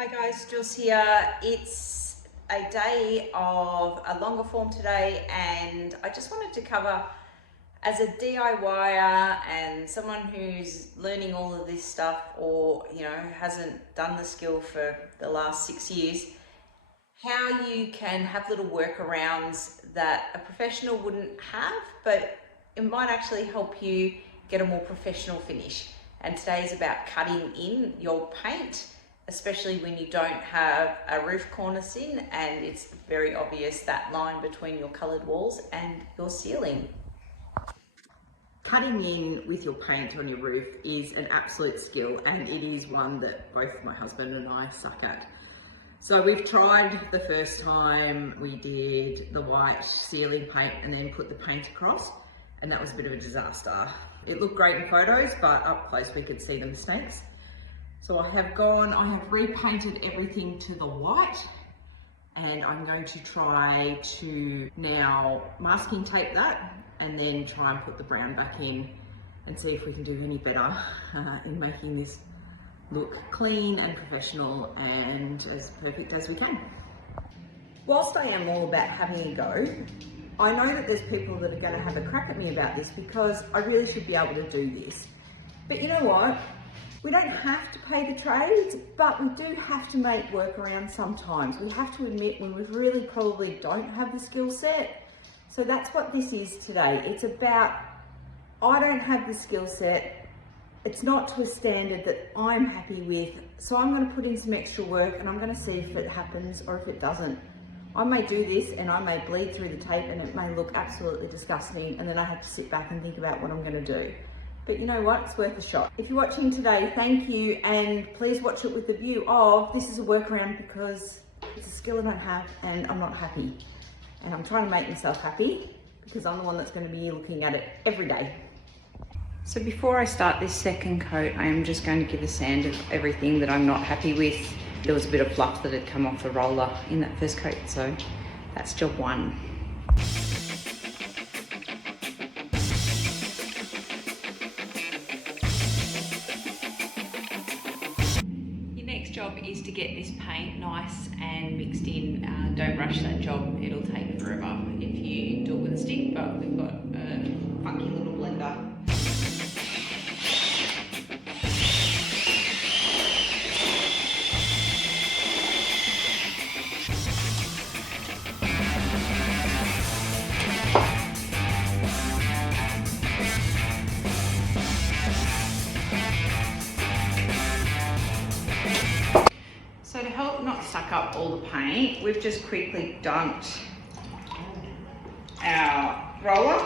Hi guys, Jules here. It's a day of a longer form today, and I just wanted to cover, as a DIYer and someone who's learning all of this stuff, or hasn't done the skill for the last 6 years, how you can have little workarounds that a professional wouldn't have, but it might actually help you get a more professional finish. And today is about cutting in your paint, especially when you don't have a roof cornice in and it's very obvious that line between your coloured walls and your ceiling. Cutting in with your paint on your roof is an absolute skill, and it is one that both my husband and I suck at. So we've tried the first time, we did the white ceiling paint and then put the paint across, and that was a bit of a disaster. It looked great in photos, but up close we could see the mistakes. So I have repainted everything to the white, and I'm going to try to now masking tape that and then try and put the brown back in and see if we can do any better in making this look clean and professional and as perfect as we can. Whilst I am all about having a go, I know that there's people that are going to have a crack at me about this because I really should be able to do this. But you know what? We don't have to pay the trades, but we do have to make workarounds sometimes. We have to admit when we really probably don't have the skill set. So that's what this is today. It's about, I don't have the skill set. It's not to a standard that I'm happy with. So I'm going to put in some extra work and I'm going to see if it happens or if it doesn't. I may do this and I may bleed through the tape and it may look absolutely disgusting, and then I have to sit back and think about what I'm going to do. But you know what, it's worth a shot. If you're watching today, thank you, and please watch it with the view of, this is a workaround because it's a skill I don't have and I'm not happy. And I'm trying to make myself happy because I'm the one that's going to be looking at it every day. So before I start this second coat, I am just going to give a sand of everything that I'm not happy with. There was a bit of fluff that had come off the roller in that first coat, so that's job one. Job is to get this paint nice and mixed in. Don't rush that job, it'll take forever if you do it with a stick, but we've got a funky little blender. So to help not suck up all the paint, we've just quickly dumped our roller,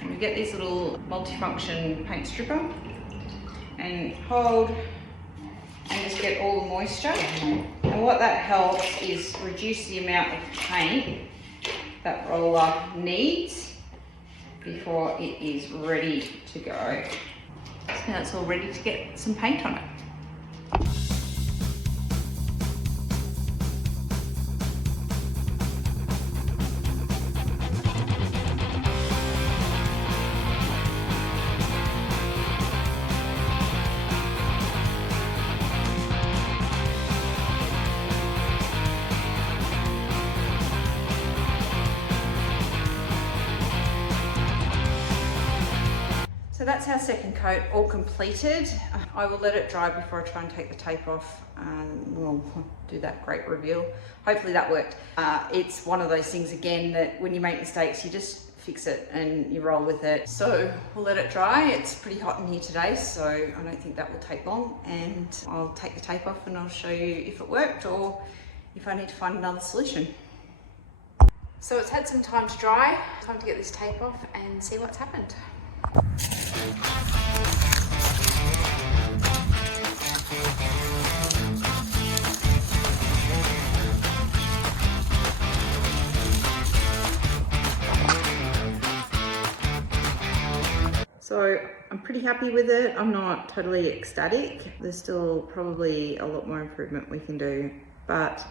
and we get this little multifunction paint stripper and hold and just get all the moisture. And what that helps is reduce the amount of paint that roller needs before it is ready to go. So now it's all ready to get some paint on it. So that's our second coat all completed. I will let it dry before I try and take the tape off, and we'll do that great reveal. Hopefully that worked. It's one of those things again that when you make mistakes, you just fix it and you roll with it. So we'll let it dry. It's pretty hot in here today, so I don't think that will take long, and I'll take the tape off and I'll show you if it worked or if I need to find another solution. So it's had some time to dry. Time to get this tape off and see what's happened. So I'm pretty happy with it. I'm not totally ecstatic. There's still probably a lot more improvement we can do, but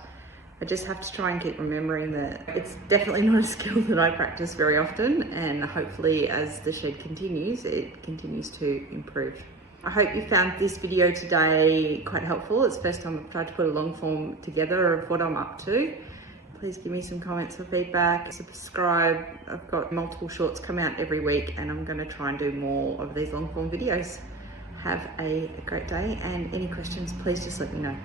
I just have to try and keep remembering that it's definitely not a skill that I practice very often, and hopefully as the shed continues, it continues to improve. I hope you found this video today quite helpful. It's the first time I've tried to put a long form together of what I'm up to. Please give me some comments or feedback, subscribe. I've got multiple shorts come out every week and I'm going to try and do more of these long form videos. Have a great day, and any questions, please just let me know.